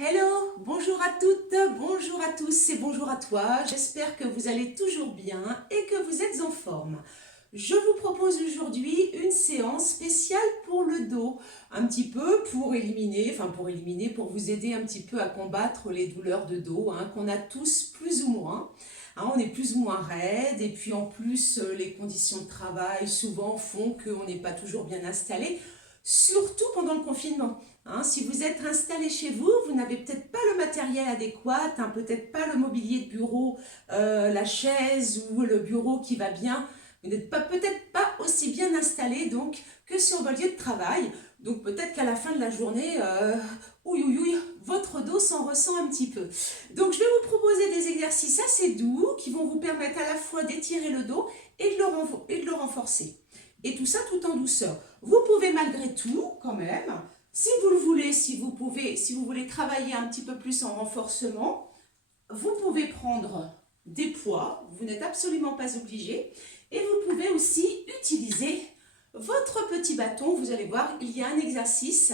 Hello, bonjour à toutes, bonjour à tous et bonjour à toi. J'espère que vous allez toujours bien et que vous êtes en forme. Je vous propose aujourd'hui une séance spéciale pour le dos, un petit peu pour vous aider un petit peu à combattre les douleurs de dos qu'on a tous plus ou moins. On est plus ou moins raide et puis en plus les conditions de travail souvent font qu'on n'est pas toujours bien installé, surtout pendant le confinement. Si vous êtes installé chez vous, vous n'avez peut-être pas le matériel adéquat, peut-être pas le mobilier de bureau, la chaise ou le bureau qui va bien. Vous n'êtes peut-être pas aussi bien installé donc que sur votre lieu de travail. Donc peut-être qu'à la fin de la journée, votre dos s'en ressent un petit peu. Donc je vais vous proposer des exercices assez doux qui vont vous permettre à la fois d'étirer le dos et de le renforcer. Et tout ça tout en douceur. Vous pouvez malgré tout quand même, si vous le voulez, si vous voulez travailler un petit peu plus en renforcement, vous pouvez prendre des poids, vous n'êtes absolument pas obligé, et vous pouvez aussi utiliser votre petit bâton. Vous allez voir, il y a un exercice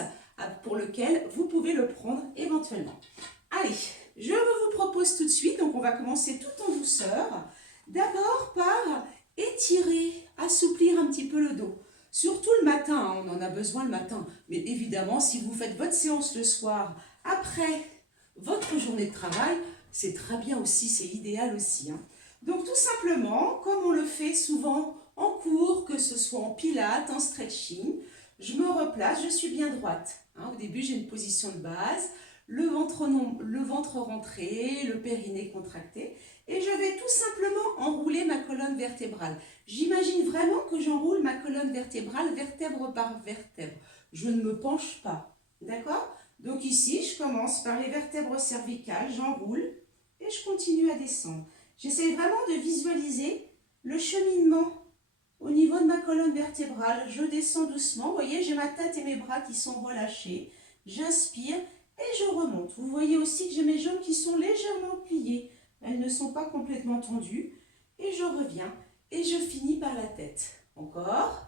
pour lequel vous pouvez le prendre éventuellement. Allez, je vous propose tout de suite, donc on va commencer tout en douceur, d'abord par étirer, assouplir un petit peu le dos. Surtout le matin, on en a besoin le matin. Mais évidemment, si vous faites votre séance le soir, après votre journée de travail, c'est très bien aussi, c'est idéal aussi. Donc tout simplement, comme on le fait souvent en cours, que ce soit en pilates, en stretching, je me replace, je suis bien droite. Au début, j'ai une position de base, le ventre rentré, le périnée contracté, et je vais tout simplement enrouler ma colonne vertébrale. J'imagine vraiment que j'enroule ma colonne vertébrale vertèbre par vertèbre. Je ne me penche pas, d'accord? Donc ici, je commence par les vertèbres cervicales, j'enroule et je continue à descendre. J'essaie vraiment de visualiser le cheminement au niveau de ma colonne vertébrale. Je descends doucement. Vous voyez, j'ai ma tête et mes bras qui sont relâchés. J'inspire et je remonte. Vous voyez aussi que j'ai mes jambes qui sont légèrement pliées. Elles ne sont pas complètement tendues. Et je reviens et je finis par la tête. Encore.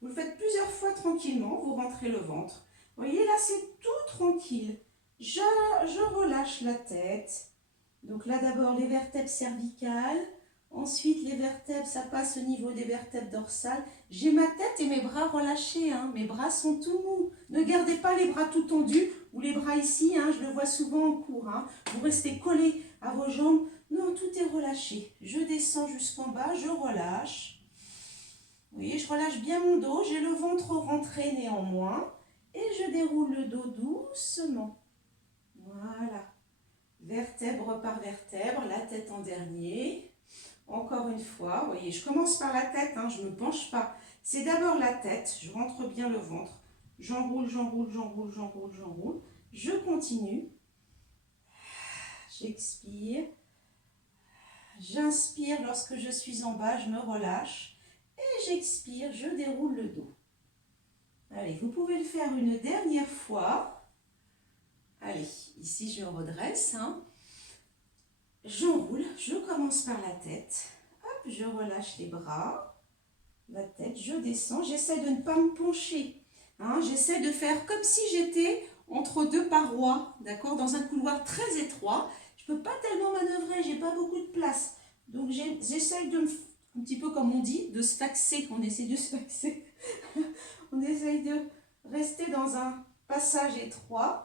Vous le faites plusieurs fois tranquillement. Vous rentrez le ventre. Vous voyez, là, c'est tout tranquille. Je relâche la tête. Donc là, d'abord, les vertèbres cervicales. Ensuite, les vertèbres, ça passe au niveau des vertèbres dorsales. J'ai ma tête et mes bras relâchés. Mes bras sont tout mous. Ne gardez pas les bras tout tendus ou les bras ici. Je le vois souvent en cours. Vous restez collés à vos jambes. Non, tout est relâché. Je descends jusqu'en bas, je relâche. Vous voyez, je relâche bien mon dos. J'ai le ventre rentré néanmoins. Et je déroule le dos doucement. Voilà. Vertèbre par vertèbre, la tête en dernier. Encore une fois, vous voyez, je commence par la tête, je ne me penche pas. C'est d'abord la tête, je rentre bien le ventre. J'enroule, j'enroule, j'enroule, j'enroule, j'enroule. Je continue. J'expire. J'inspire lorsque je suis en bas, je me relâche. Et j'expire, je déroule le dos. Allez, vous pouvez le faire une dernière fois. Allez, ici je redresse. J'enroule, je commence par la tête. Hop, je relâche les bras. La tête, je descends. J'essaie de ne pas me pencher. J'essaie de faire comme si j'étais entre deux parois, d'accord, dans un couloir très étroit. Je ne peux pas tellement manœuvrer, j'ai pas beaucoup de place. Donc j'essaie de me, un petit peu comme on dit, de sphaxer. On essaie de sphaxer. On essaie de rester dans un passage étroit.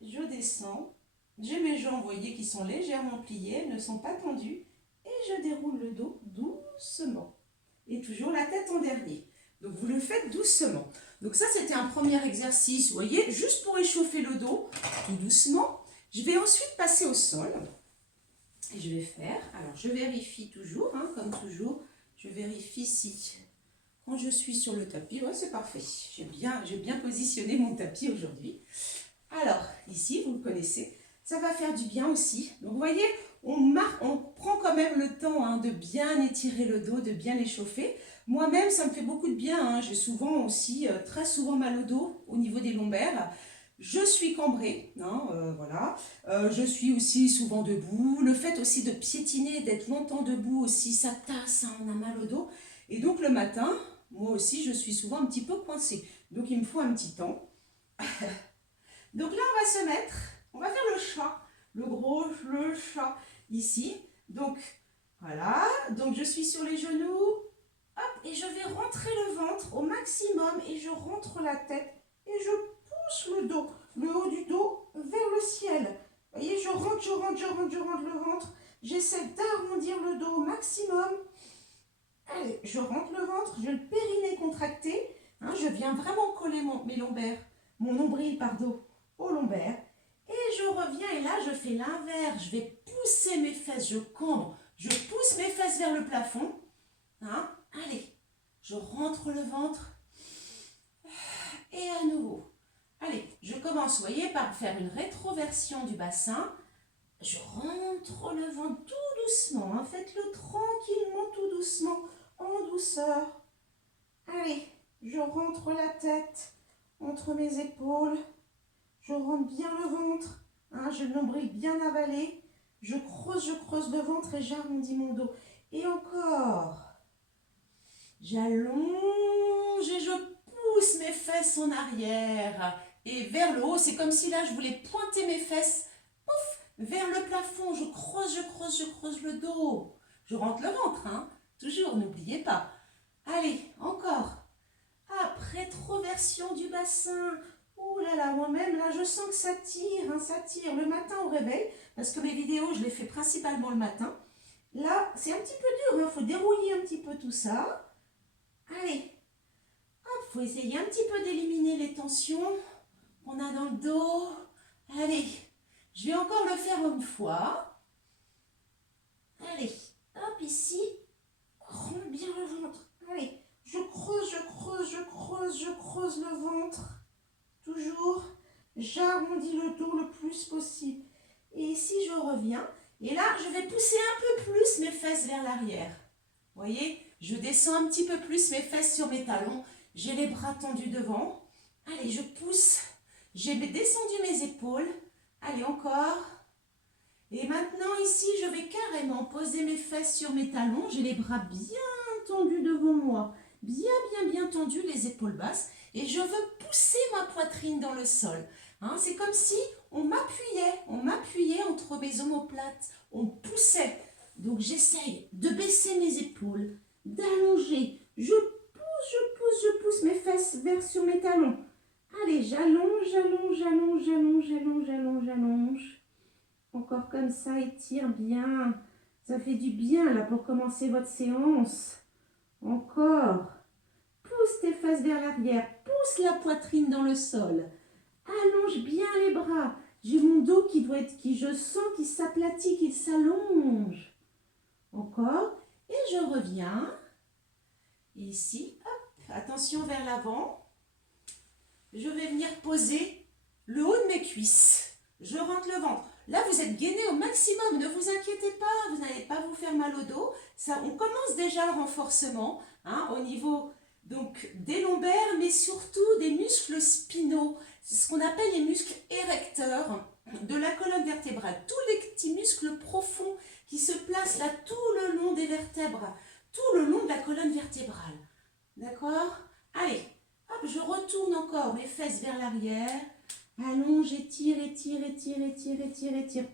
Je descends. J'ai mes jambes, vous voyez, qui sont légèrement pliées, elles ne sont pas tendues. Et je déroule le dos doucement. Et toujours la tête en dernier. Donc vous le faites doucement. Donc ça, c'était un premier exercice, vous voyez, juste pour échauffer le dos, tout doucement. Je vais ensuite passer au sol. Et je vais faire, alors je vérifie toujours, comme toujours, je vérifie si, quand je suis sur le tapis, ouais, c'est parfait. J'ai bien positionné mon tapis aujourd'hui. Alors, ici, vous le connaissez. Ça va faire du bien aussi. Donc, vous voyez, on prend quand même le temps de bien étirer le dos, de bien l'échauffer. Moi-même, ça me fait beaucoup de bien. J'ai souvent aussi, très souvent mal au dos, au niveau des lombaires. Je suis cambrée, voilà. Je suis aussi souvent debout. Le fait aussi de piétiner, d'être longtemps debout aussi, ça tasse, on a mal au dos. Et donc, le matin, moi aussi, je suis souvent un petit peu coincée. Donc, il me faut un petit temps. Donc là, on va se mettre On va faire le chat, le gros, le chat, ici. Donc, voilà. Donc, je suis sur les genoux. Hop, et je vais rentrer le ventre au maximum et je rentre la tête et je pousse le dos, le haut du dos vers le ciel. Vous voyez, je rentre le ventre. J'essaie d'arrondir le dos au maximum. Allez, je rentre le ventre, j'ai le périnée contracté. Hein, je viens vraiment coller mes lombaires, mon nombril, pardon, au lombaire. Et je reviens et là, je fais l'inverse. Je vais pousser mes fesses, je cambre. Je pousse mes fesses vers le plafond. Hein, allez, je rentre le ventre. Et à nouveau. Allez, je commence, vous voyez, par faire une rétroversion du bassin. Je rentre le ventre tout doucement. Hein. Faites-le tranquillement, tout doucement, en douceur. Allez, je rentre la tête entre mes épaules. Je rentre bien le ventre. Hein, j'ai le nombril bien avalé. Je creuse le ventre et j'arrondis mon dos. Et encore. J'allonge et je pousse mes fesses en arrière et vers le haut. C'est comme si là, je voulais pointer mes fesses vers le plafond. Je creuse le dos. Je rentre le ventre, hein. Toujours, n'oubliez pas. Allez, encore. Après, rétroversion du bassin. Ouh là là, moi-même, là, je sens que ça tire, hein, ça tire. Le matin au réveil, parce que mes vidéos, je les fais principalement le matin. Là, c'est un petit peu dur, il faut dérouiller un petit peu tout ça. Allez, hop, faut essayer un petit peu d'éliminer les tensions qu'on a dans le dos. Allez, je vais encore le faire une fois. Allez, hop, ici, rentre bien le ventre. Allez, je creuse le ventre. Toujours, j'arrondis le dos le plus possible. Et ici, je reviens. Et là, je vais pousser un peu plus mes fesses vers l'arrière. Vous voyez, je descends un petit peu plus mes fesses sur mes talons. J'ai les bras tendus devant. Allez, je pousse. J'ai descendu mes épaules. Allez, encore. Et maintenant, ici, je vais carrément poser mes fesses sur mes talons. J'ai les bras bien tendus devant moi. Bien tendus, les épaules basses. Et je veux pousser ma poitrine dans le sol. Hein, c'est comme si on m'appuyait entre mes omoplates. On poussait. Donc, j'essaye de baisser mes épaules, d'allonger. Je pousse mes fesses sur mes talons. Allez, j'allonge. Encore comme ça, étire bien. Ça fait du bien là pour commencer votre séance. Encore. Pousse tes fesses vers l'arrière. Pousse la poitrine dans le sol. Allonge bien les bras. J'ai mon dos qui je sens qu'il s'aplatit, qu'il s'allonge. Encore. Et je reviens. Ici, hop, attention vers l'avant. Je vais venir poser le haut de mes cuisses. Je rentre le ventre. Là, vous êtes gainé au maximum. Ne vous inquiétez pas, vous n'allez pas vous faire mal au dos. Ça, on commence déjà le renforcement hein, au niveau donc, des lombaires, mais surtout des muscles spinaux. C'est ce qu'on appelle les muscles érecteurs de la colonne vertébrale. Tous les petits muscles profonds qui se placent là tout le long des vertèbres, tout le long de la colonne vertébrale. D'accord? Allez, hop, je retourne encore mes fesses vers l'arrière. Allonge, étire.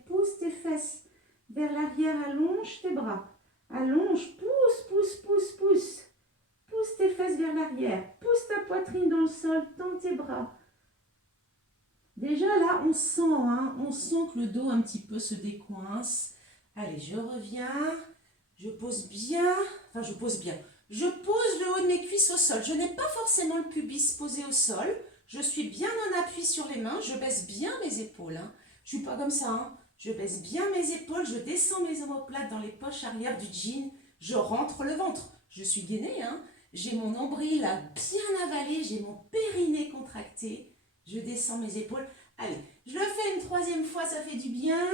Pousse tes fesses vers l'arrière, allonge tes bras. Allonge, pousse. Pousse tes fesses vers l'arrière. Pousse ta poitrine dans le sol, tends tes bras. Déjà là, on sent que le dos un petit peu se décoince. Allez, je reviens. Je pose le haut de mes cuisses au sol. Je n'ai pas forcément le pubis posé au sol. Je suis bien en appui sur les mains. Je baisse bien mes épaules. Hein. Je ne suis pas comme ça. Hein. Je baisse bien mes épaules. Je descends mes omoplates dans les poches arrière du jean. Je rentre le ventre. Je suis gainée. Hein. J'ai mon nombril là, bien avalé. J'ai mon périnée contracté. Je descends mes épaules. Allez, je le fais une troisième fois. Ça fait du bien.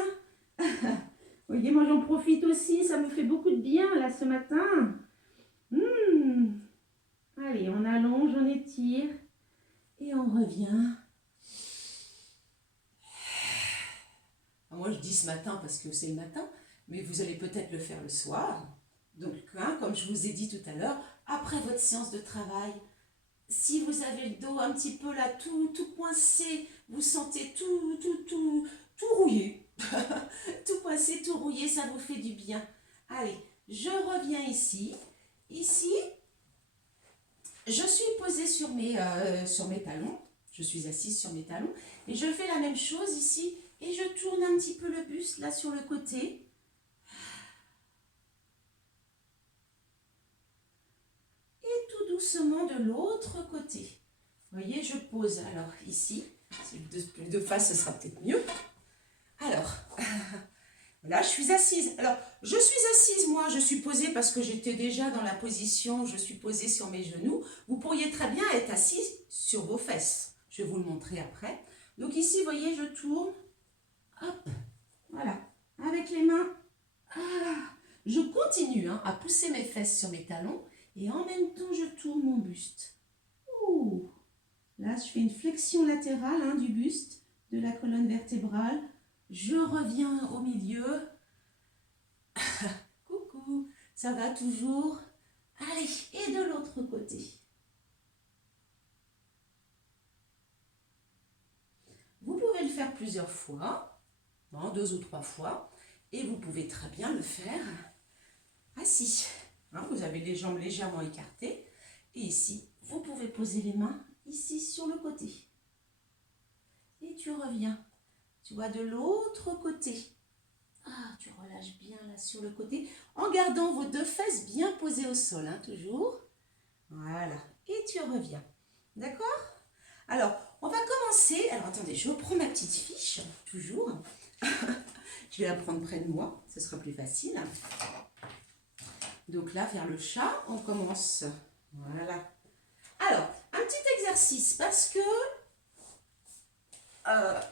Vous voyez, moi j'en profite aussi. Ça me fait beaucoup de bien là ce matin. Allez, on allonge, on étire. Et on revient. Moi, je dis ce matin parce que c'est le matin, mais vous allez peut-être le faire le soir. Donc, hein, comme je vous ai dit tout à l'heure, après votre séance de travail, si vous avez le dos un petit peu là, tout coincé, vous sentez tout sur mes talons. Je suis assise sur mes talons. Et je fais la même chose ici. Et je tourne un petit peu le buste là sur le côté. Et tout doucement de l'autre côté. Vous voyez, je pose alors ici. De face, ce sera peut-être mieux. Alors, là, je suis assise. Alors, je suis assise, moi, je suis posée parce que j'étais déjà dans la position, je suis posée sur mes genoux. Vous pourriez très bien être assise sur vos fesses. Je vais vous le montrer après. Donc ici, vous voyez, je tourne. Hop, voilà. Avec les mains. Voilà. Je continue à pousser mes fesses sur mes talons. Et en même temps, je tourne mon buste. Ouh. Là, je fais une flexion latérale du buste, de la colonne vertébrale. Je reviens au milieu. Coucou, ça va toujours? Allez, et de l'autre côté. Vous pouvez le faire plusieurs fois, 2 ou 3 fois, et vous pouvez très bien le faire assis. Vous avez les jambes légèrement écartées, et ici, vous pouvez poser les mains ici sur le côté. Et tu reviens. Tu vois de l'autre côté. Ah, tu relâches bien là sur le côté en gardant vos 2 fesses bien posées au sol, toujours. Voilà. Et tu reviens. D'accord? Alors, on va commencer. Alors, attendez, je reprends ma petite fiche, toujours. Je vais la prendre près de moi, ce sera plus facile. Donc là, vers le chat, on commence. Voilà. Alors, un petit exercice parce que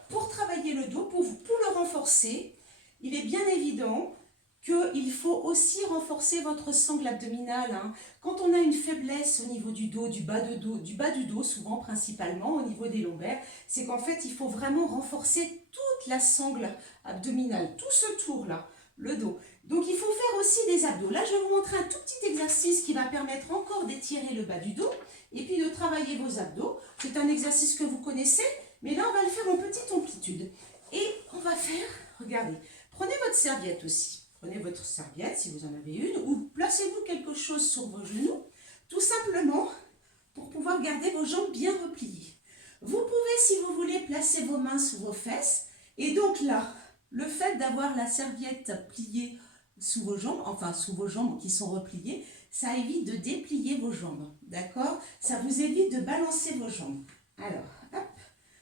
pour travailler le dos, pour le renforcer, il est bien évident qu'il faut aussi renforcer votre sangle abdominale. Quand on a une faiblesse au niveau du dos, du bas du dos, souvent principalement au niveau des lombaires, c'est qu'en fait, il faut vraiment renforcer toute la sangle abdominale, tout ce tour-là, le dos. Donc, il faut faire aussi des abdos. Là, je vais vous montrer un tout petit exercice qui va permettre encore d'étirer le bas du dos et puis de travailler vos abdos. C'est un exercice que vous connaissez, mais là, on va le faire en petite amplitude. Et on va faire, regardez, prenez votre serviette aussi. Prenez votre serviette si vous en avez une, ou placez-vous quelque chose sur vos genoux, tout simplement pour pouvoir garder vos jambes bien repliées. Vous pouvez, si vous voulez, placer vos mains sous vos fesses. Et donc là, le fait d'avoir la serviette pliée sous vos jambes, enfin sous vos jambes qui sont repliées, ça évite de déplier vos jambes, d'accord? Ça vous évite de balancer vos jambes. Alors, hop.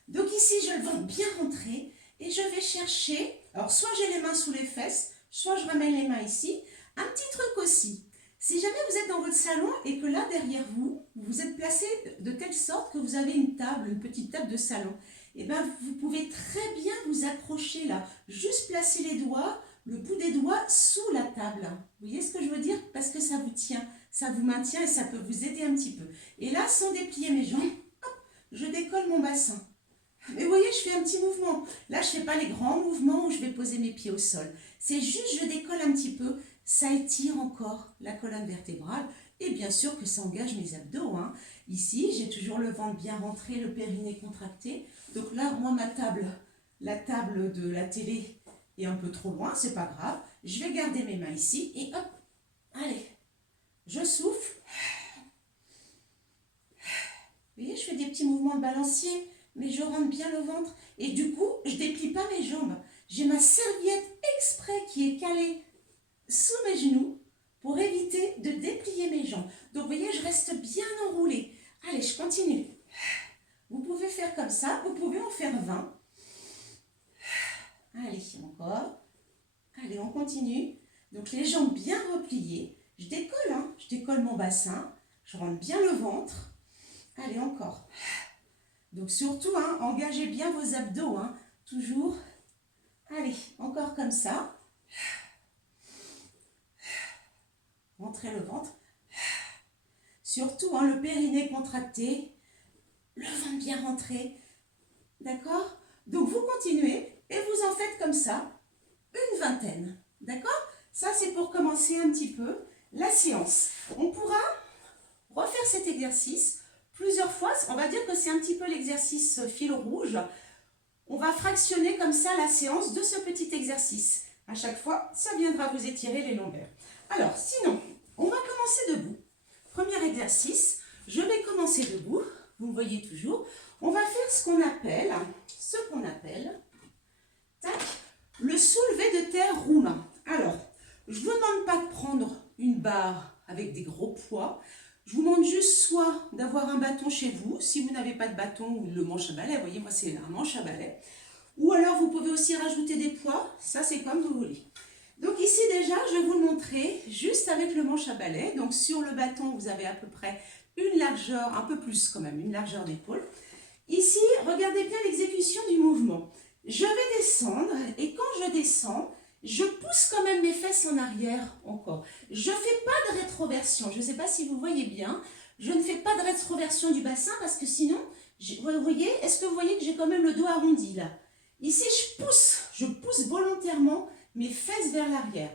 Donc ici, je le vends bien rentrer et je vais chercher, alors soit j'ai les mains sous les fesses, soit je ramène les mains ici. Un petit truc aussi, si jamais vous êtes dans votre salon et que là derrière vous, vous êtes placé de telle sorte que vous avez une table, une petite table de salon, et bien vous pouvez très bien vous accrocher là, juste placer les doigts, le bout des doigts sous la table. Vous voyez ce que je veux dire? Parce que ça vous tient, ça vous maintient et ça peut vous aider un petit peu. Et là, sans déplier mes jambes, hop, je décolle mon bassin. Mais vous voyez, je fais un petit mouvement. Là, je ne fais pas les grands mouvements où je vais poser mes pieds au sol. C'est juste, je décolle un petit peu. Ça étire encore la colonne vertébrale. Et bien sûr que ça engage mes abdos. Ici, j'ai toujours le ventre bien rentré, le périnée contracté. Donc là, moi, la table de la télé est un peu trop loin. C'est pas grave. Je vais garder mes mains ici. Et hop, allez, je souffle. Vous voyez, je fais des petits mouvements de balancier. Mais je rentre bien le ventre et du coup, je ne déplie pas mes jambes. J'ai ma serviette exprès qui est calée sous mes genoux pour éviter de déplier mes jambes. Donc, vous voyez, je reste bien enroulée. Allez, je continue. Vous pouvez faire comme ça, vous pouvez en faire 20. Allez, encore. Allez, on continue. Donc, les jambes bien repliées. Je décolle mon bassin. Je rentre bien le ventre. Allez, encore. Donc surtout, engagez bien vos abdos, toujours. Allez, encore comme ça. Rentrez le ventre. Surtout, le périnée contracté, le ventre bien rentré. D'accord? Donc vous continuez et vous en faites comme ça, une vingtaine. D'accord? Ça, c'est pour commencer un petit peu la séance. On pourra refaire cet exercice plusieurs fois. On va dire que c'est un petit peu l'exercice fil rouge. On va fractionner comme ça la séance de ce petit exercice. À chaque fois, ça viendra vous étirer les lombaires. Alors, sinon, on va commencer debout. Premier exercice, je vais commencer debout. Vous vous me voyez toujours. On va faire ce qu'on appelle, tac, le soulevé de terre roumain. Alors, je ne vous demande pas de prendre une barre avec des gros poids. Je vous demande juste soit d'avoir un bâton chez vous, si vous n'avez pas de bâton ou le manche à balai, vous voyez, moi c'est un manche à balai. Ou alors vous pouvez aussi rajouter des poids, ça c'est comme vous voulez. Donc ici déjà, je vais vous le montrer juste avec le manche à balai. Donc sur le bâton, vous avez à peu près une largeur, un peu plus quand même, une largeur d'épaule. Ici, regardez bien l'exécution du mouvement. Je vais descendre et quand je descends, je pousse quand même mes fesses en arrière encore. Je ne fais pas de rétroversion. Je ne sais pas si vous voyez bien. Je ne fais pas de rétroversion du bassin parce que sinon, vous voyez, est-ce que vous voyez que j'ai quand même le dos arrondi là? Ici, je pousse volontairement mes fesses vers l'arrière.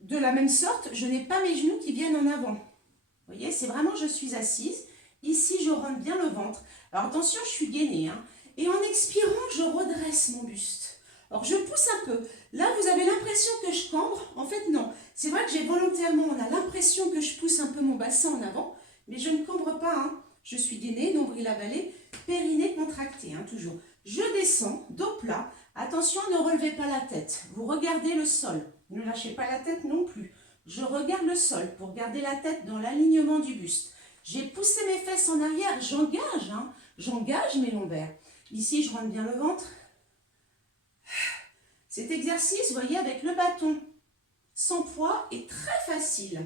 De la même sorte, je n'ai pas mes genoux qui viennent en avant. Vous voyez, c'est vraiment, je suis assise. Ici, je rentre bien le ventre. Alors attention, je suis gainée. Hein. Et en expirant, je redresse mon buste. Alors, je pousse un peu. Là, vous avez l'impression que je cambre. En fait, non. C'est vrai que j'ai volontairement, on a l'impression que je pousse un peu mon bassin en avant, mais je ne cambre pas. Hein. Je suis gainée, nombril avalé, périnée contracté, hein, toujours. Je descends, dos plat. Attention, ne relevez pas la tête. Vous regardez le sol. Ne lâchez pas la tête non plus. Je regarde le sol pour garder la tête dans l'alignement du buste. J'ai poussé mes fesses en arrière. J'engage, hein. J'engage mes lombaires. Ici, je rentre bien le ventre. Cet exercice, vous voyez, avec le bâton sans poids est très facile.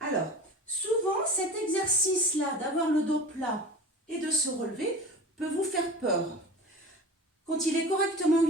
Alors, souvent, cet exercice-là, d'avoir le dos plat et de se relever, peut vous faire peur. Quand il est correctement,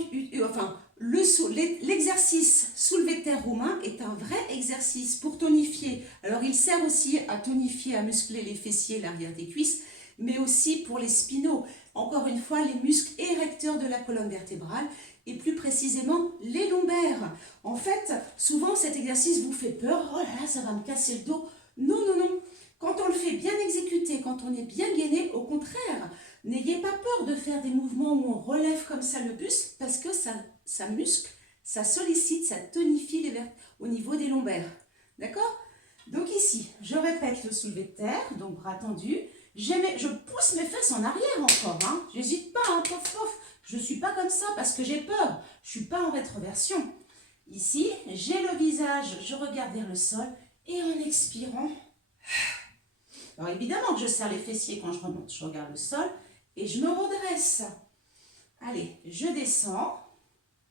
enfin, l'exercice soulevé de terre roumain est un vrai exercice pour tonifier. Alors, il sert aussi à tonifier, à muscler les fessiers, l'arrière des cuisses, mais aussi pour les spinaux. Encore une fois, les muscles érecteurs de la colonne vertébrale et plus précisément les lombaires. En fait, souvent cet exercice vous fait peur. Oh là là, ça va me casser le dos. Non, non, non. Quand on le fait bien exécuté, quand on est bien gainé, au contraire, n'ayez pas peur de faire des mouvements où on relève comme ça le buste parce que ça muscle, ça sollicite, ça tonifie au niveau des lombaires. D'accord? Donc ici, je répète le soulevé de terre, donc bras tendus. Je pousse mes fesses en arrière encore. Hein. J'hésite pas, hein, pof, pof. Je ne suis pas comme ça parce que j'ai peur. Je ne suis pas en rétroversion. Ici, j'ai le visage, je regarde vers le sol et en expirant. Alors évidemment que je serre les fessiers quand je remonte. Je regarde le sol et je me redresse. Allez, je descends.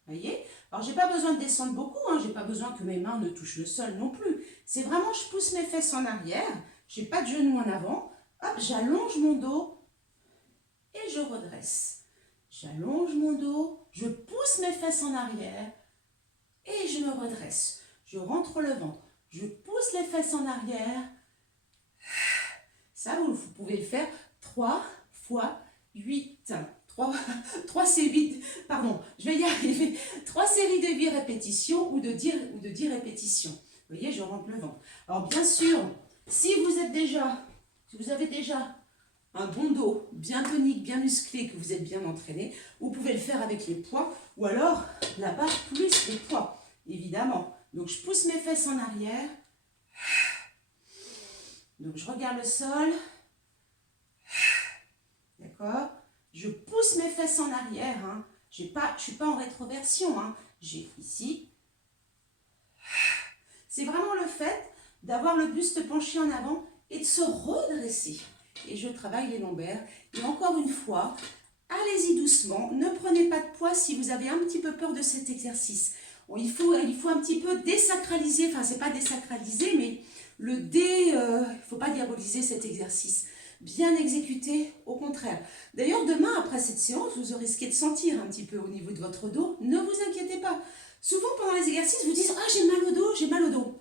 Vous voyez? Alors, je n'ai pas besoin de descendre beaucoup. Hein. Je n'ai pas besoin que mes mains ne touchent le sol non plus. C'est vraiment, je pousse mes fesses en arrière. Je n'ai pas de genoux en avant. Hop, j'allonge mon dos et je redresse. J'allonge mon dos, je pousse mes fesses en arrière et je me redresse. Je rentre le ventre, je pousse les fesses en arrière. Ça, vous pouvez le faire 3 fois 8. 3 c'est 8, pardon, je vais y arriver. 3 séries de 8 répétitions ou de 10 répétitions. Vous voyez, je rentre le ventre. Alors bien sûr, si vous avez déjà un bon dos bien tonique, bien musclé, que vous êtes bien entraîné, vous pouvez le faire avec les poids ou alors la barre plus les poids, évidemment. Donc je pousse mes fesses en arrière. Donc je regarde le sol. D'accord? Je pousse mes fesses en arrière. Hein. Je ne suis pas en rétroversion. Hein. J'ai ici. C'est vraiment le fait d'avoir le buste penché en avant et de se redresser. Et je travaille les lombaires. Et encore une fois, allez-y doucement. Ne prenez pas de poids si vous avez un petit peu peur de cet exercice. Bon, il faut un petit peu désacraliser. Enfin, c'est pas désacraliser, mais il ne faut pas diaboliser cet exercice. Bien exécuté, au contraire. D'ailleurs, demain, après cette séance, vous risquez de sentir un petit peu au niveau de votre dos. Ne vous inquiétez pas. Souvent, pendant les exercices, vous dites « Ah, j'ai mal au dos, j'ai mal au dos ».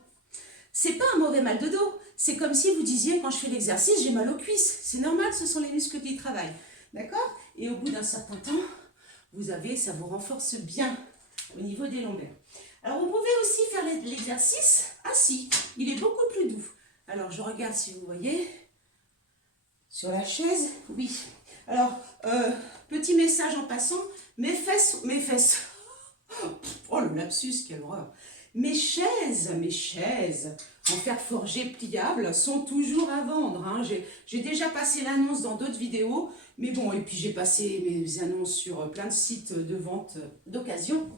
C'est pas un mauvais mal de dos. C'est comme si vous disiez, quand je fais l'exercice, j'ai mal aux cuisses. C'est normal, ce sont les muscles qui travaillent. D'accord? Et au bout d'un certain temps, ça vous renforce bien au niveau des lombaires. Alors, vous pouvez aussi faire l'exercice assis. Il est beaucoup plus doux. Alors, je regarde si vous voyez. Sur la chaise, oui. Alors, petit message en passant. Mes fesses. Oh, le lapsus, quelle horreur. Mes chaises en fer forgé pliable sont toujours à vendre. Hein. J'ai déjà passé l'annonce dans d'autres vidéos, mais bon, et puis j'ai passé mes annonces sur plein de sites de vente d'occasion.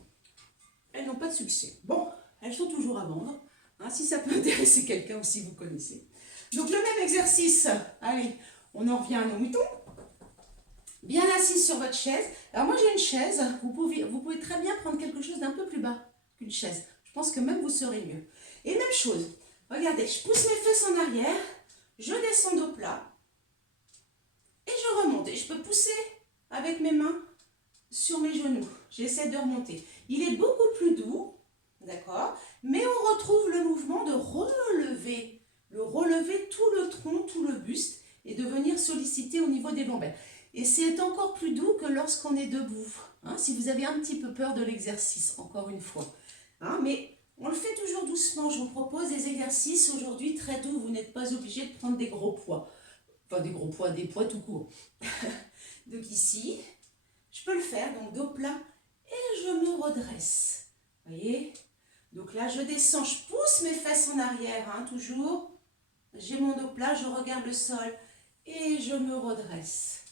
Elles n'ont pas de succès. Bon, elles sont toujours à vendre. Hein, si ça peut intéresser quelqu'un ou si vous connaissez. Donc le même exercice. Allez, on en revient à nos moutons. Bien assis sur votre chaise. Alors moi j'ai une chaise. Vous pouvez très bien prendre quelque chose d'un peu plus bas qu'une chaise. Je pense que même vous serez mieux. Et même chose. Regardez, je pousse mes fesses en arrière. Je descends dos plat. Et je remonte. Et je peux pousser avec mes mains sur mes genoux. J'essaie de remonter. Il est beaucoup plus doux. D'accord? Mais on retrouve le mouvement de relever. Relever tout le tronc, tout le buste. Et de venir solliciter au niveau des lombaires. Et c'est encore plus doux que lorsqu'on est debout. Hein, si vous avez un petit peu peur de l'exercice, encore une fois. Hein, mais on le fait toujours doucement. Je vous propose des exercices aujourd'hui très doux. Vous n'êtes pas obligé de prendre des gros poids. Enfin, des gros poids, des poids tout court. Donc ici, je peux le faire. Donc dos plat et je me redresse. Vous voyez? Donc là, je descends. Je pousse mes fesses en arrière. Hein, toujours. J'ai mon dos plat. Je regarde le sol. Et je me redresse.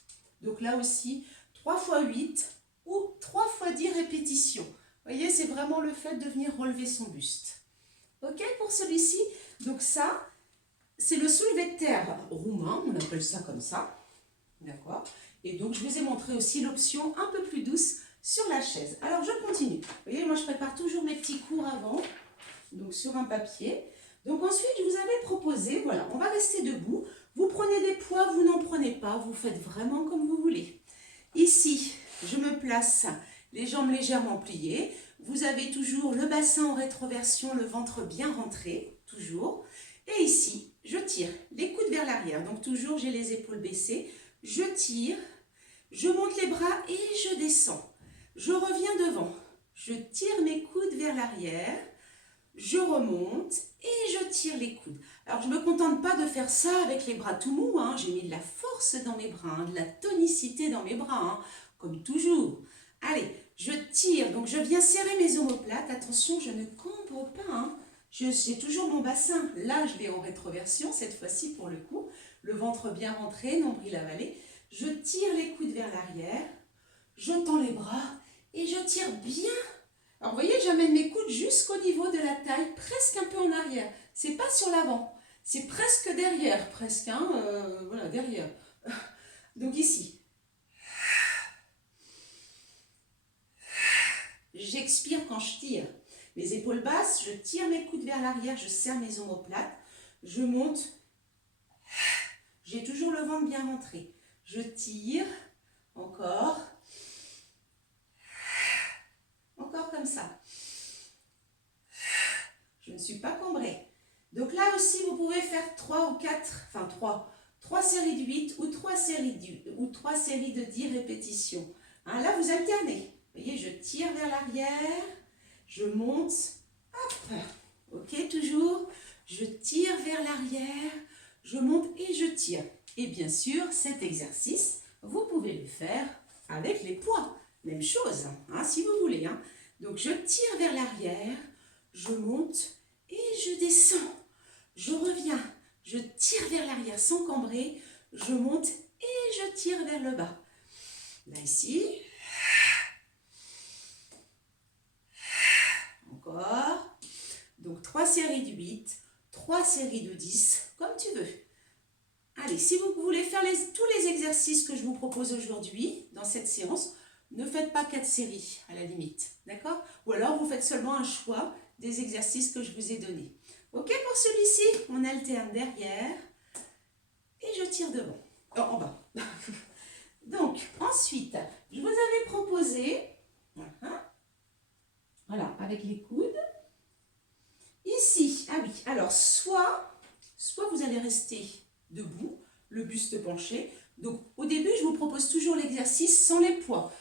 Donc là aussi, 3 fois 8 ou 3 fois 10 répétitions. Vous voyez, c'est vraiment le fait de venir relever son buste. Ok pour celui-ci? Donc ça, c'est le soulevé de terre roumain, on appelle ça comme ça. D'accord? Et donc, je vous ai montré aussi l'option un peu plus douce sur la chaise. Alors, je continue. Vous voyez, moi, je prépare toujours mes petits cours avant, donc sur un papier. Donc ensuite, je vous avais proposé, voilà, on va rester debout. Vous prenez des poids, vous n'en prenez pas, vous faites vraiment comme vous voulez. Ici, je me place les jambes légèrement pliées. Vous avez toujours le bassin en rétroversion, le ventre bien rentré, toujours. Et ici, je tire les coudes vers l'arrière. Donc toujours, j'ai les épaules baissées. Je tire, je monte les bras et je descends. Je reviens devant. Je tire mes coudes vers l'arrière. Je remonte et je tire les coudes. Alors, je ne me contente pas de faire ça avec les bras tout mous. Hein. J'ai mis de la force dans mes bras, hein, de la tonicité dans mes bras, hein, comme toujours. Allez, je tire. Donc, je viens serrer mes omoplates. Attention, je ne cambre pas. Hein. J'ai toujours mon bassin. Là, je l'ai en rétroversion, cette fois-ci pour le coup. Le ventre bien rentré, nombril avalé. Je tire les coudes vers l'arrière. Je tends les bras et je tire bien. Alors, vous voyez, j'amène mes coudes jusqu'au niveau de la taille, presque un peu en arrière. C'est pas sur l'avant, c'est presque derrière, presque, hein, voilà, derrière. Donc ici. J'expire quand je tire. Les épaules basses, je tire mes coudes vers l'arrière, je serre mes omoplates, je monte. J'ai toujours le ventre bien rentré. Je tire, encore. Encore comme ça. Je ne suis pas cambrée. Donc là aussi, vous pouvez faire 3 ou 4, enfin 3 séries de 8 ou 3 séries de 10 répétitions. Hein, là, vous alternez. Vous voyez, je tire vers l'arrière, je monte, hop, ok, toujours. Je tire vers l'arrière, je monte et je tire. Et bien sûr, cet exercice, vous pouvez le faire avec les poids. Même chose, hein, si vous voulez. Hein. Donc, je tire vers l'arrière, je monte et je descends. Je reviens, je tire vers l'arrière sans cambrer, je monte et je tire vers le bas. Là, ici. Encore. Donc, 3 séries de 8, 3 séries de 10, comme tu veux. Allez, si vous voulez faire tous les exercices que je vous propose aujourd'hui dans cette séance, ne faites pas 4 séries à la limite, d'accord? Ou alors vous faites seulement un choix des exercices que je vous ai donnés. Ok, pour celui-ci, on alterne derrière et je tire devant, en bas. Donc, ensuite, je vous avais proposé, voilà, avec les coudes. Ici, ah oui, alors soit vous allez rester debout, le buste penché. Donc, au début, je vous propose toujours l'exercice sans les poids.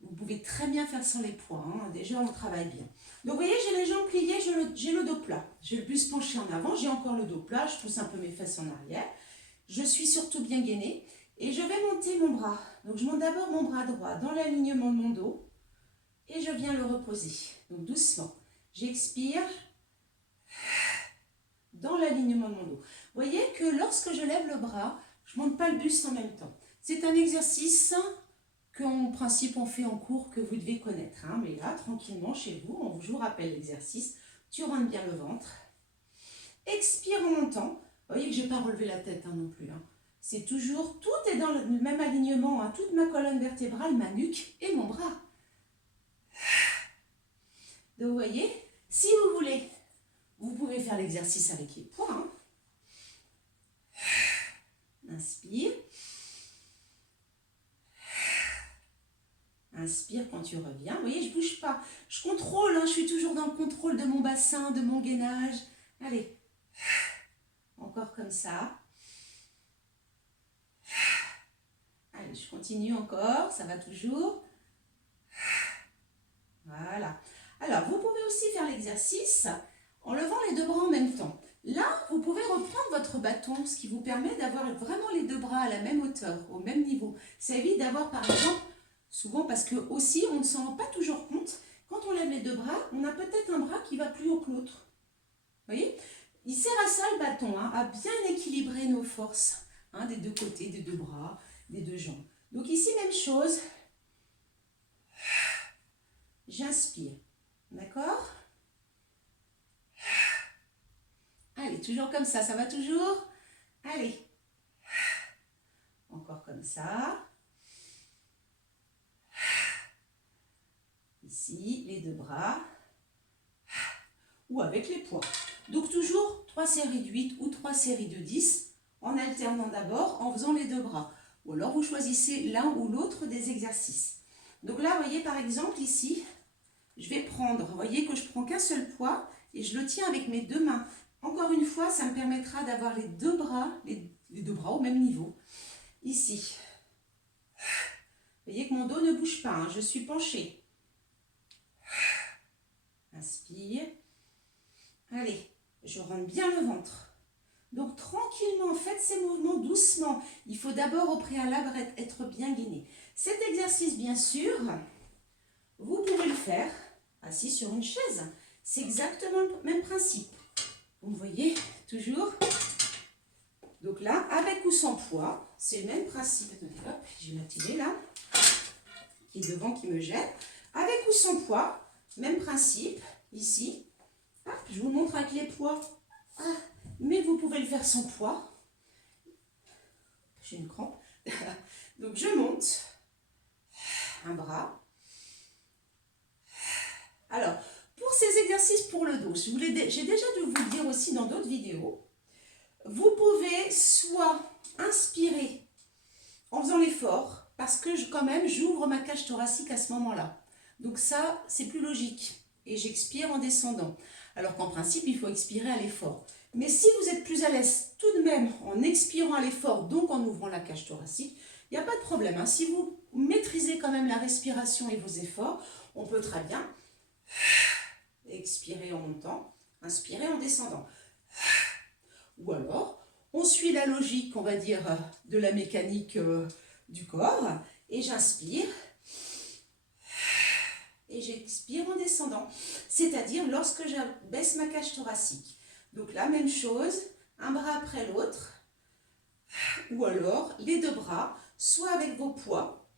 Vous pouvez très bien faire sans les poids, hein. Déjà on travaille bien. Donc vous voyez, j'ai les jambes pliées, j'ai le dos plat. J'ai le buste penché en avant, j'ai encore le dos plat, je pousse un peu mes fesses en arrière. Je suis surtout bien gainée et je vais monter mon bras. Donc je monte d'abord mon bras droit dans l'alignement de mon dos et je viens le reposer. Donc doucement. j'expire dans l'alignement de mon dos. Vous voyez que lorsque je lève le bras, je ne monte pas le buste en même temps. C'est un exercice qu'en principe on fait en cours, que vous devez connaître. Hein. Mais là, tranquillement, chez vous, je vous rappelle l'exercice. Tu rentres bien le ventre. Expire en montant. Vous voyez que je n'ai pas relevé la tête non plus. Hein. C'est toujours, tout est dans le même alignement. Hein. Toute ma colonne vertébrale, ma nuque et mon bras. Donc vous voyez, si vous voulez, vous pouvez faire l'exercice avec les poings. Hein. Inspire. Inspire quand tu reviens. Vous voyez, je ne bouge pas. Je contrôle, hein, je suis toujours dans le contrôle de mon bassin, de mon gainage. Allez. Encore comme ça. Allez, je continue encore. Ça va toujours. Voilà. Alors, vous pouvez aussi faire l'exercice en levant les deux bras en même temps. Là, vous pouvez reprendre votre bâton, ce qui vous permet d'avoir vraiment les deux bras à la même hauteur, au même niveau. Ça évite d'avoir, par exemple, souvent parce que aussi, on ne s'en rend pas toujours compte, quand on lève les deux bras, on a peut-être un bras qui va plus haut que l'autre. Vous voyez? Il sert à ça le bâton, hein, à bien équilibrer nos forces, hein, des deux côtés, des deux bras, des deux jambes. Donc ici, même chose. J'inspire. D'accord? Allez, toujours comme ça va toujours? Allez. Encore comme ça. Ici, les deux bras. Ou avec les poids. Donc toujours 3 séries de 8 ou 3 séries de 10 en alternant d'abord en faisant les deux bras. Ou alors vous choisissez l'un ou l'autre des exercices. Donc là, vous voyez par exemple ici, je vais prendre, vous voyez que je prends qu'un seul poids et je le tiens avec mes deux mains. Encore une fois, ça me permettra d'avoir les deux bras au même niveau. Ici. Vous voyez que mon dos ne bouge pas, hein, je suis penchée. Inspire. Allez, je rentre bien le ventre. Donc tranquillement, faites ces mouvements doucement. Il faut d'abord au préalable être bien gainé. Cet exercice, bien sûr, vous pouvez le faire assis sur une chaise. C'est exactement le même principe. Vous voyez, toujours. Donc là, avec ou sans poids, c'est le même principe. Hop, j'ai ma télé là, qui est devant, qui me gêne. Avec ou sans poids, même principe, ici. Hop, je vous montre avec les poids. Ah, mais vous pouvez le faire sans poids. J'ai une crampe. Donc je monte. Un bras. Alors, pour ces exercices pour le dos, j'ai déjà dû vous le dire aussi dans d'autres vidéos, vous pouvez soit inspirer en faisant l'effort, parce que quand même, j'ouvre ma cage thoracique à ce moment-là. Donc ça, c'est plus logique. Et j'expire en descendant. Alors qu'en principe, il faut expirer à l'effort. Mais si vous êtes plus à l'aise tout de même en expirant à l'effort, donc en ouvrant la cage thoracique, il n'y a pas de problème. Hein. Si vous maîtrisez quand même la respiration et vos efforts, on peut très bien expirer en montant, inspirer en descendant. Ou alors, on suit la logique, on va dire, de la mécanique du corps, et j'inspire, et j'expire en descendant. C'est-à-dire lorsque j'abaisse ma cage thoracique. Donc là, même chose, un bras après l'autre, ou alors les deux bras, soit avec vos poids,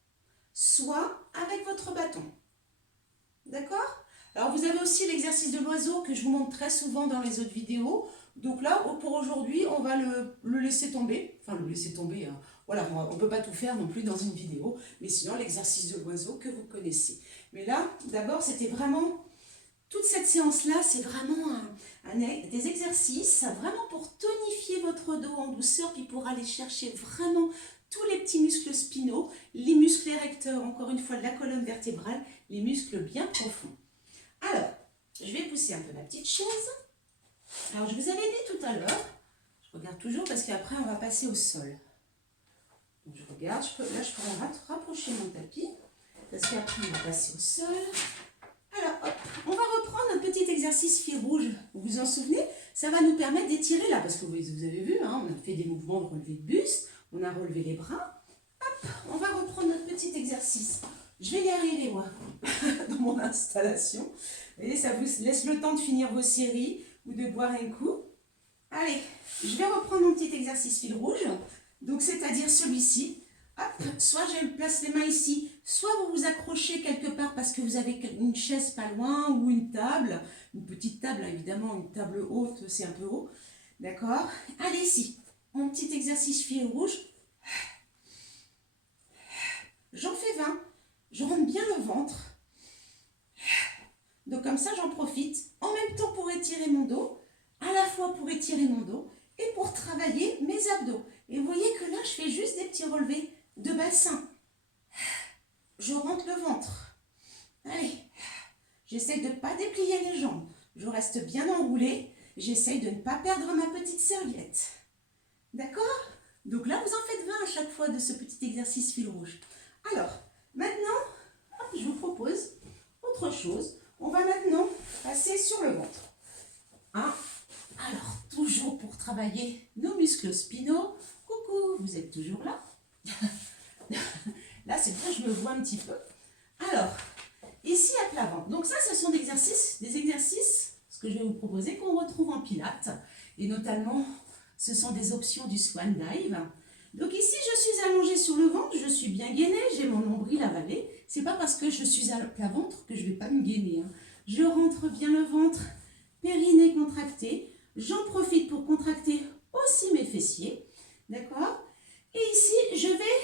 soit avec votre bâton. D'accord ? Alors vous avez aussi l'exercice de l'oiseau que je vous montre très souvent dans les autres vidéos. Donc là, pour aujourd'hui, on va le laisser tomber. Enfin, le laisser tomber, hein. Voilà, on ne peut pas tout faire non plus dans une vidéo. Mais sinon, l'exercice de l'oiseau que vous connaissez. Mais là, d'abord, c'était vraiment... Toute cette séance-là, c'est vraiment des exercices vraiment pour tonifier votre dos en douceur, puis pour aller chercher vraiment tous les petits muscles spinaux, les muscles érecteurs, encore une fois, de la colonne vertébrale, les muscles bien profonds. Alors, je vais pousser un peu ma petite chaise. Alors, je vous avais dit tout à l'heure, je regarde toujours parce qu'après, on va passer au sol. Donc, je regarde, là, je pourrais rapprocher mon tapis parce qu'après, on va passer au sol. Alors, hop, on va reprendre un petit exercice fil rouge. Vous vous en souvenez? Ça va nous permettre d'étirer là, parce que vous avez vu, hein, on a fait des mouvements de relevé de buste, on a relevé les bras. Hop, on va reprendre notre petit exercice. Je vais y arriver, moi, dans mon installation. Et ça vous laisse le temps de finir vos séries ou de boire un coup. Allez, je vais reprendre mon petit exercice fil rouge. Donc, c'est-à-dire celui-ci. Hop, soit je place les mains ici, soit vous vous accrochez quelque part parce que vous avez une chaise pas loin ou une table. Une petite table, évidemment, une table haute, c'est un peu haut. D'accord? Allez, ici, mon petit exercice fil rouge. J'en fais 20. Je rentre bien le ventre. Donc comme ça, j'en profite en même temps pour étirer mon dos, à la fois pour étirer mon dos et pour travailler mes abdos. Et vous voyez que là, je fais juste des petits relevés de bassin. Je rentre le ventre. Allez, j'essaye de ne pas déplier les jambes. Je reste bien enroulée. J'essaye de ne pas perdre ma petite serviette. D'accord? Donc là, vous en faites 20 à chaque fois de ce petit exercice fil rouge. Alors, maintenant, hop, je vous propose autre chose. On va maintenant passer sur le ventre. Hein? Alors, toujours pour travailler nos muscles spinaux. Coucou, vous êtes toujours là? Là, c'est bien, je me vois un petit peu. Alors, ici à plat ventre. Donc ça, ce sont des exercices, ce que je vais vous proposer, qu'on retrouve en pilates. Et notamment, ce sont des options du Swan Dive. Donc ici, je suis allongée sur le ventre, je suis bien gainée, j'ai mon nombril avalé. C'est pas parce que je suis à plat ventre que je vais pas me gainer. Hein. Je rentre bien le ventre, périnée contracté. J'en profite pour contracter aussi mes fessiers. D'accord? Et ici, je vais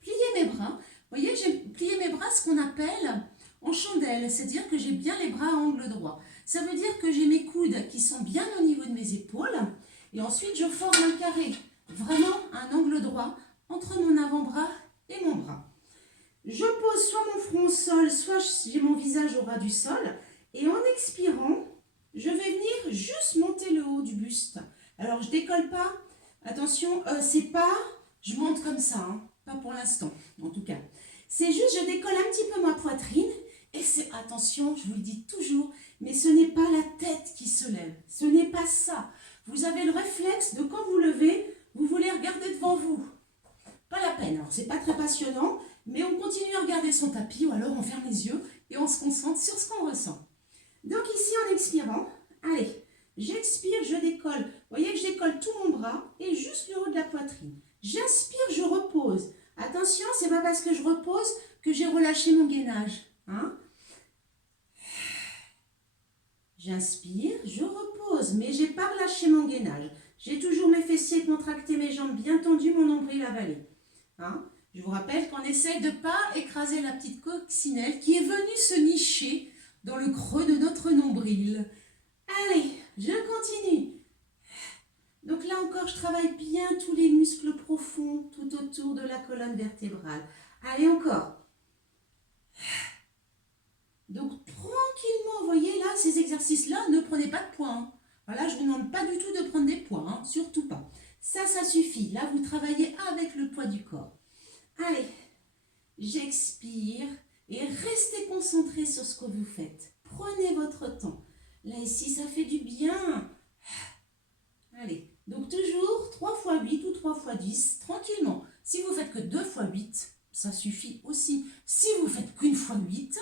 plier mes bras. Vous voyez, j'ai plié mes bras, ce qu'on appelle en chandelle, c'est-à-dire que j'ai bien les bras à angle droit. Ça veut dire que j'ai mes coudes qui sont bien au niveau de mes épaules. Et ensuite, je forme un carré. Vraiment un angle droit entre mon avant-bras et mon bras. Je pose soit mon front au sol, soit j'ai mon visage au ras du sol. Et en expirant, je vais venir juste monter le haut du buste. Alors, je décolle pas. Attention, c'est pas, je monte comme ça, hein, pas pour l'instant, en tout cas. C'est juste, je décolle un petit peu ma poitrine. Et c'est, attention, je vous le dis toujours, mais ce n'est pas la tête qui se lève. Ce n'est pas ça. Vous avez le réflexe de quand vous levez, vous voulez regarder devant vous. Pas la peine. Alors, c'est pas très passionnant, mais on continue à regarder son tapis ou alors on ferme les yeux et on se concentre sur ce qu'on ressent. Donc ici, en expirant, allez, j'expire, je décolle. Vous voyez que je décolle tout mon bras et juste le haut de la poitrine. J'inspire, je repose. Attention, c'est pas parce que je repose que j'ai relâché mon gainage. Hein? J'inspire, je repose, mais j'ai pas relâché mon gainage. J'ai toujours mes fessiers contractés, mes jambes bien tendues, mon nombril avalé. Hein? Je vous rappelle qu'on essaye de ne pas écraser la petite coccinelle qui est venue se nicher dans le creux de notre nombril. Allez, je continue. Donc là encore, je travaille bien tous les muscles profonds tout autour de la colonne vertébrale. Allez, encore. Donc tranquillement, vous voyez là, ces exercices-là, ne prenez pas de poids. Hein. Voilà, je ne vous demande pas du tout de prendre des poids, hein, surtout pas. Ça suffit. Là, vous travaillez avec le poids du corps. Allez, j'expire et restez concentrés sur ce que vous faites. Prenez votre temps. Là, ici, ça fait du bien. Allez, donc toujours 3 x 8 ou 3 x 10, tranquillement. Si vous faites que 2 x 8, ça suffit aussi. Si vous faites qu'une fois 8,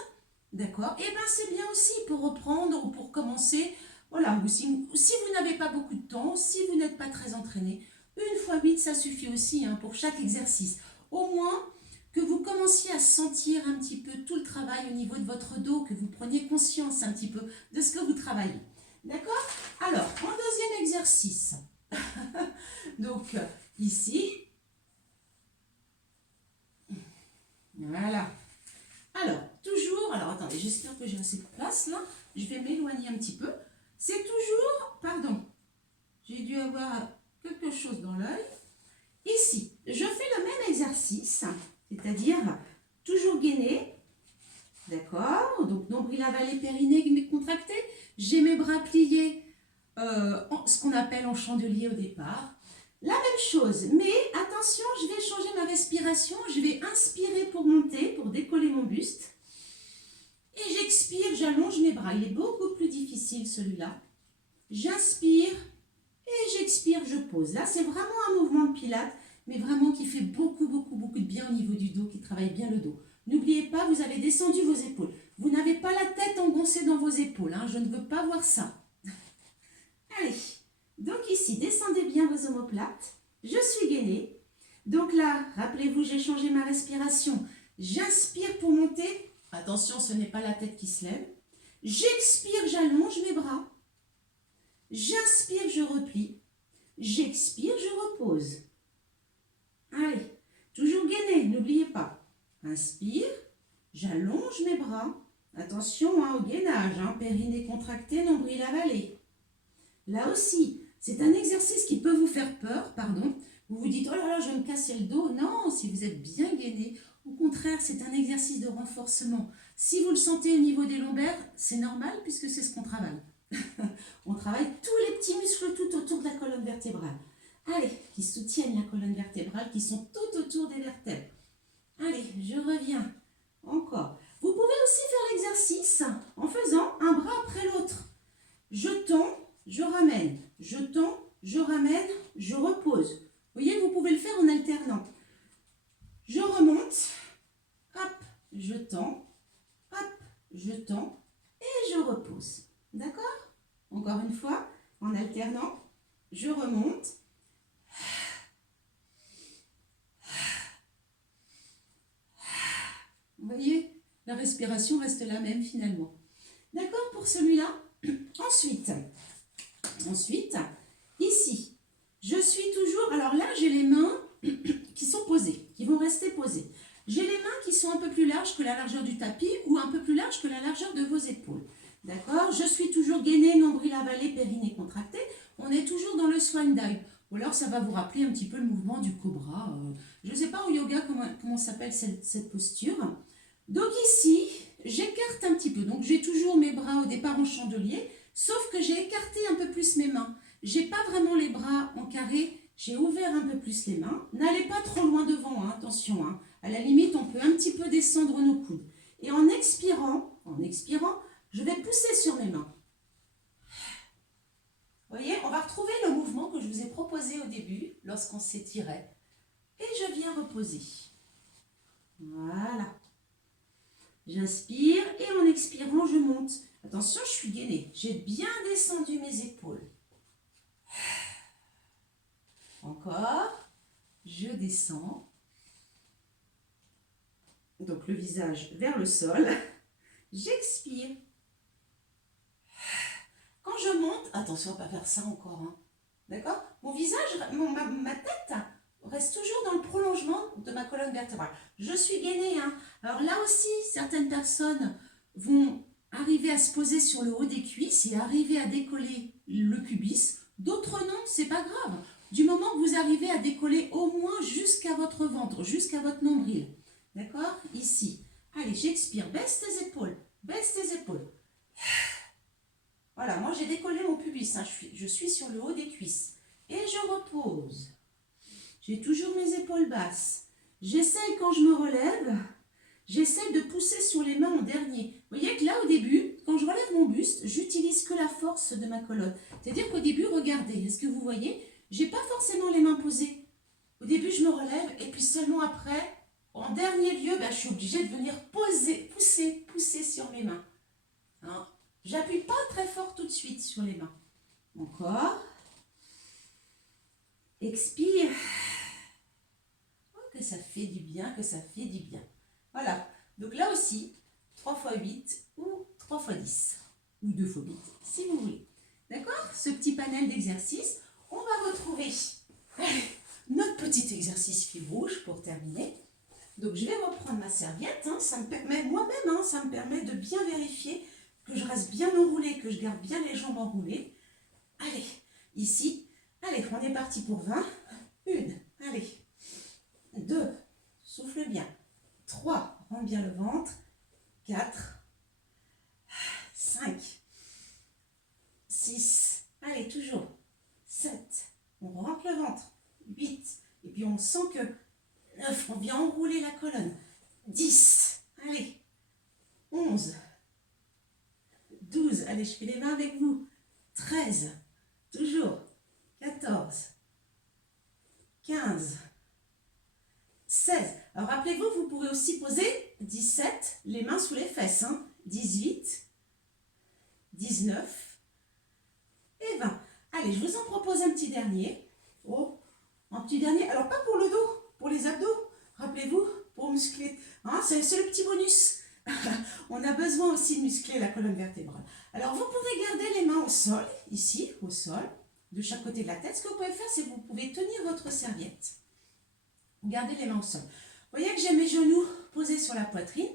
d'accord, et bien c'est bien aussi pour reprendre ou pour commencer. Voilà, ou si vous n'avez pas beaucoup de temps, si vous n'êtes pas très entraîné, 1 x 8, ça suffit aussi hein, pour chaque exercice. Au moins que vous commenciez à sentir un petit peu tout le travail au niveau de votre dos, que vous preniez conscience un petit peu de ce que vous travaillez. D'accord? Alors, en deuxième exercice, donc ici, voilà. Alors, toujours, alors attendez, j'espère que j'ai assez de place là, je vais m'éloigner un petit peu. C'est toujours, pardon, j'ai dû avoir quelque chose dans l'œil. Ici, je fais le même exercice, c'est-à-dire toujours gainé, d'accord, donc nombril avalé, périnée contracté, j'ai mes bras pliés, ce qu'on appelle en chandelier au départ. La même chose, mais attention, je vais changer ma respiration, je vais inspirer pour monter, pour décoller mon buste. Et j'expire, j'allonge mes bras. Il est beaucoup plus difficile celui-là. J'inspire et j'expire, je pose. Là, c'est vraiment un mouvement de pilates, mais vraiment qui fait beaucoup de bien au niveau du dos, qui travaille bien le dos. N'oubliez pas, vous avez descendu vos épaules. Vous n'avez pas la tête engoncée dans vos épaules, hein, je ne veux pas voir ça. Allez, donc ici, descendez bien vos omoplates. Je suis gainée. Donc là, rappelez-vous, j'ai changé ma respiration. J'inspire pour monter. Attention, ce n'est pas la tête qui se lève. J'expire, j'allonge mes bras. J'inspire, je replie. J'expire, je repose. Allez, toujours gainée, n'oubliez pas. Inspire, j'allonge mes bras. Attention hein, au gainage, hein, périnée contracté, nombril avalé. Là aussi, c'est un exercice qui peut vous faire peur, pardon. Vous vous dites, oh là là, je vais me casser le dos. Non, si vous êtes bien gainé, au contraire, c'est un exercice de renforcement. Si vous le sentez au niveau des lombaires, c'est normal puisque c'est ce qu'on travaille. On travaille tous les petits muscles tout autour de la colonne vertébrale. Allez, qui soutiennent la colonne vertébrale, qui sont tout autour des vertèbres. Allez, je reviens. Encore. Vous pouvez aussi faire l'exercice en faisant un bras après l'autre. Je tends, je ramène. Je tends, je ramène, je repose. Vous voyez, vous pouvez le faire en alternant. Je remonte, hop, je tends, hop, je tends et je repose. D'accord? Encore une fois, en alternant, je remonte. Vous voyez, la respiration reste la même finalement. D'accord pour celui-là? Ensuite, ici, je suis toujours... Alors là, j'ai les mains qui sont posées, qui vont rester posées. J'ai les mains qui sont un peu plus larges que la largeur du tapis ou un peu plus larges que la largeur de vos épaules. D'accord? Je suis toujours gainée, nombril avalé, périnée contracté. On est toujours dans le swan dive. Ou alors, ça va vous rappeler un petit peu le mouvement du cobra. Je ne sais pas au yoga comment s'appelle cette posture. Donc ici, j'écarte un petit peu. Donc j'ai toujours mes bras au départ en chandelier, sauf que j'ai écarté un peu plus mes mains. J'ai pas vraiment les bras en carré, j'ai ouvert un peu plus les mains. N'allez pas trop loin devant, hein, attention. Hein. À la limite, on peut un petit peu descendre nos coudes. Et en expirant, je vais pousser sur mes mains. Vous voyez, on va retrouver le mouvement que je vous ai proposé au début, lorsqu'on s'étirait. Et je viens reposer. Voilà. J'inspire et en expirant, je monte. Attention, je suis gainée. J'ai bien descendu mes épaules. Encore. Je descends. Donc le visage vers le sol. J'expire. Quand je monte, attention à ne pas faire ça encore. Hein. D'accord? Mon visage, ma tête reste toujours dans le prolongement de ma colonne vertébrale. Je suis gainée. Hein. Alors là aussi, certaines personnes vont arriver à se poser sur le haut des cuisses et arriver à décoller le pubis. D'autres non, c'est pas grave. Du moment que vous arrivez à décoller au moins jusqu'à votre ventre, jusqu'à votre nombril. D'accord? Ici. Allez, j'expire. Baisse tes épaules. Baisse tes épaules. Voilà, moi j'ai décollé mon pubis. Hein. Je suis sur le haut des cuisses. Et je repose. J'ai toujours mes épaules basses. J'essaye quand je me relève, j'essaie de pousser sur les mains en dernier. Vous voyez que là au début, quand je relève mon buste, j'utilise que la force de ma colonne. C'est-à-dire qu'au début, regardez, est-ce que vous voyez, j'ai pas forcément les mains posées. Au début, je me relève et puis seulement après, en dernier lieu, je suis obligée de venir pousser sur mes mains. Hein? J'appuie pas très fort tout de suite sur les mains. Encore. Expire. Que ça fait du bien, que ça fait du bien. Voilà. Donc là aussi, 3 x 8 ou 3 x 10 ou 2 x 8, si vous voulez. D'accord? Ce petit panel d'exercices, on va retrouver notre petit exercice fibre rouge pour terminer. Donc je vais reprendre ma serviette. Hein, ça me permet, moi-même, hein, ça me permet de bien vérifier que je reste bien enroulée, que je garde bien les jambes enroulées. Allez, ici, allez, on est parti pour 20. 1, allez. 2, souffle bien. 3, rends bien le ventre. 4, 5, 6, allez, toujours. 7, on rentre le ventre. 8, et puis on sent que 9, on vient enrouler la colonne. 10, allez. 11, 12, allez, je fais les mains avec vous. 13, toujours. 14, 15, 16. Alors rappelez-vous, vous pouvez aussi poser 17, les mains sous les fesses, hein. 18, 19 et 20. Allez, je vous en propose un petit dernier. Oh, un petit dernier. Alors, pas pour le dos, pour les abdos. Rappelez-vous, pour muscler. Hein, c'est le petit bonus. On a besoin aussi de muscler la colonne vertébrale. Alors, vous pouvez garder les mains au sol, ici, au sol, de chaque côté de la tête. Ce que vous pouvez faire, c'est que vous pouvez tenir votre serviette. Gardez les mains au sol. Vous voyez que j'ai mes genoux posés sur la poitrine.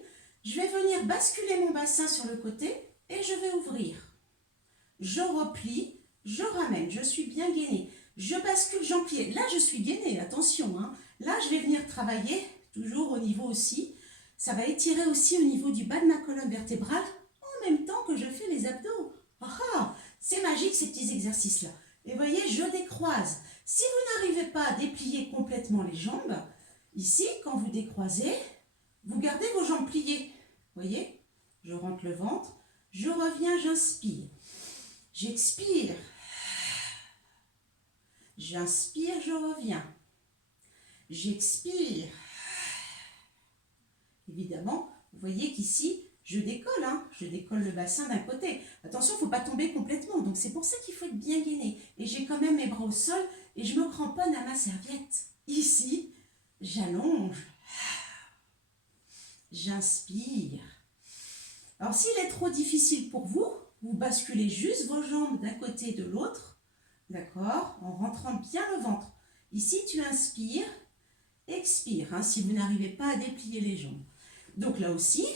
Je vais venir basculer mon bassin sur le côté et je vais ouvrir. Je replie, je ramène, je suis bien gainée. Je bascule, j'emplie. Là, je suis gainée, attention. Hein. Là, je vais venir travailler, toujours au niveau aussi. Ça va étirer aussi au niveau du bas de ma colonne vertébrale en même temps que je fais les abdos. Ah ah, c'est magique ces petits exercices-là. Et vous voyez, je décroise. Si vous n'arrivez pas à déplier complètement les jambes, ici, quand vous décroisez, vous gardez vos jambes pliées. Vous voyez, je rentre le ventre, je reviens, j'inspire. J'expire. J'inspire, je reviens. J'expire. Évidemment, vous voyez qu'ici, je décolle. Hein, je décolle le bassin d'un côté. Attention, il ne faut pas tomber complètement. Donc, c'est pour ça qu'il faut être bien gainé. Et j'ai quand même mes bras au sol et je me cramponne à ma serviette. Ici, j'allonge. J'inspire. Alors, s'il est trop difficile pour vous, vous basculez juste vos jambes d'un côté et de l'autre. D'accord? En rentrant bien le ventre. Ici, tu inspires, expire, hein, si vous n'arrivez pas à déplier les jambes. Donc là aussi,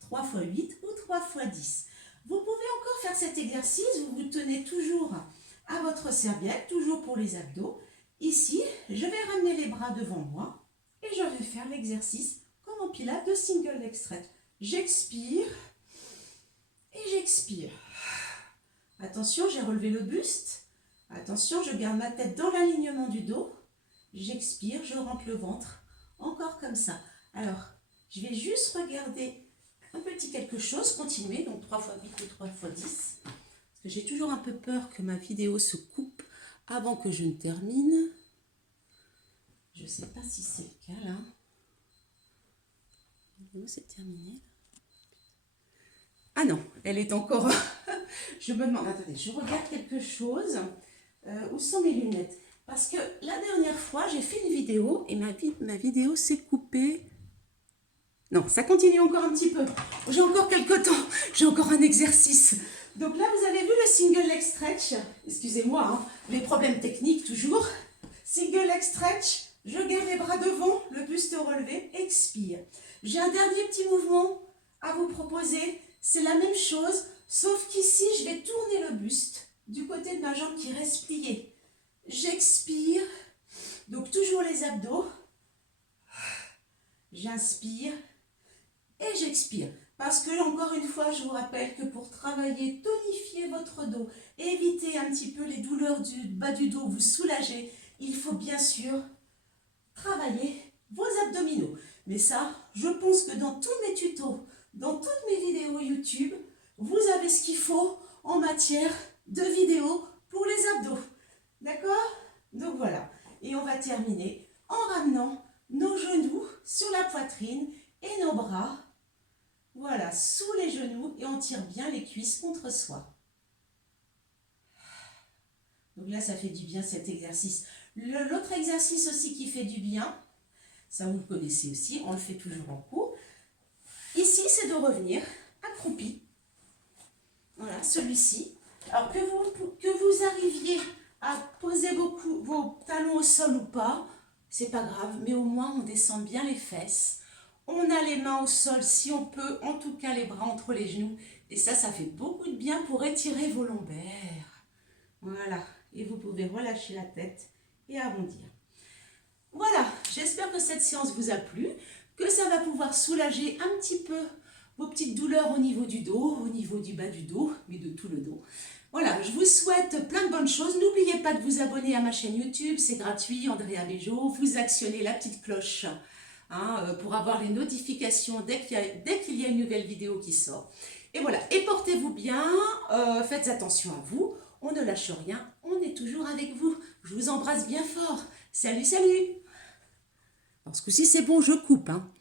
3 x 8 ou 3 x 10. Vous pouvez encore faire cet exercice, vous vous tenez toujours à votre serviette, toujours pour les abdos. Ici, je vais ramener les bras devant moi et je vais faire l'exercice comme en pilates de single leg stretch. J'expire et j'expire. Attention, j'ai relevé le buste. Attention, je garde ma tête dans l'alignement du dos. J'expire, je rentre le ventre. Encore comme ça. Alors, je vais juste regarder un petit quelque chose. Continuer, donc 3 x 8 ou 3 x 10. Parce que j'ai toujours un peu peur que ma vidéo se coupe avant que je ne termine. Je ne sais pas si c'est le cas là. C'est terminé. Ah non, elle est encore... Je me demande... Attendez, je regarde quelque chose. Où sont mes lunettes? Parce que la dernière fois, j'ai fait une vidéo et ma vidéo s'est coupée. Non, ça continue encore un petit peu. J'ai encore quelques temps. J'ai encore un exercice. Donc là, vous avez vu le single leg stretch. Excusez-moi, hein, les problèmes techniques toujours. Single leg stretch. Je garde les bras devant, le buste relevé, expire. J'ai un dernier petit mouvement à vous proposer. C'est la même chose, sauf qu'ici, je vais tourner le buste du côté de ma jambe qui reste pliée. J'expire, donc toujours les abdos. J'inspire et j'expire. Parce que, encore une fois, je vous rappelle que pour travailler, tonifier votre dos, éviter un petit peu les douleurs du bas du dos, vous soulager, il faut bien sûr travailler vos abdominaux. Mais ça, je pense que dans tous mes tutos, dans toutes mes vidéos YouTube, vous avez ce qu'il faut en matière de vidéos pour les abdos. D'accord? Donc voilà. Et on va terminer en ramenant nos genoux sur la poitrine et nos bras, voilà, sous les genoux et on tire bien les cuisses contre soi. Donc là, ça fait du bien cet exercice. L'autre exercice aussi qui fait du bien, ça vous le connaissez aussi, on le fait toujours en cours. Ici, c'est de revenir accroupi. Voilà, celui-ci. Alors que vous arriviez à poser vos talons au sol ou pas, c'est pas grave, mais au moins on descend bien les fesses. On a les mains au sol si on peut, en tout cas les bras entre les genoux. Et ça fait beaucoup de bien pour étirer vos lombaires. Voilà, et vous pouvez relâcher la tête et arrondir. Voilà, j'espère que cette séance vous a plu, que ça va pouvoir soulager un petit peu vos petites douleurs au niveau du dos, au niveau du bas du dos, mais de tout le dos. Voilà, je vous souhaite plein de bonnes choses. N'oubliez pas de vous abonner à ma chaîne YouTube, c'est gratuit, Andrea Bejo. Vous actionnez la petite cloche pour avoir les notifications dès qu'il y a une nouvelle vidéo qui sort. Et voilà, et portez-vous bien, faites attention à vous, on ne lâche rien, on est toujours avec vous. Je vous embrasse bien fort. Salut, salut! Parce que si c'est bon, je coupe, hein.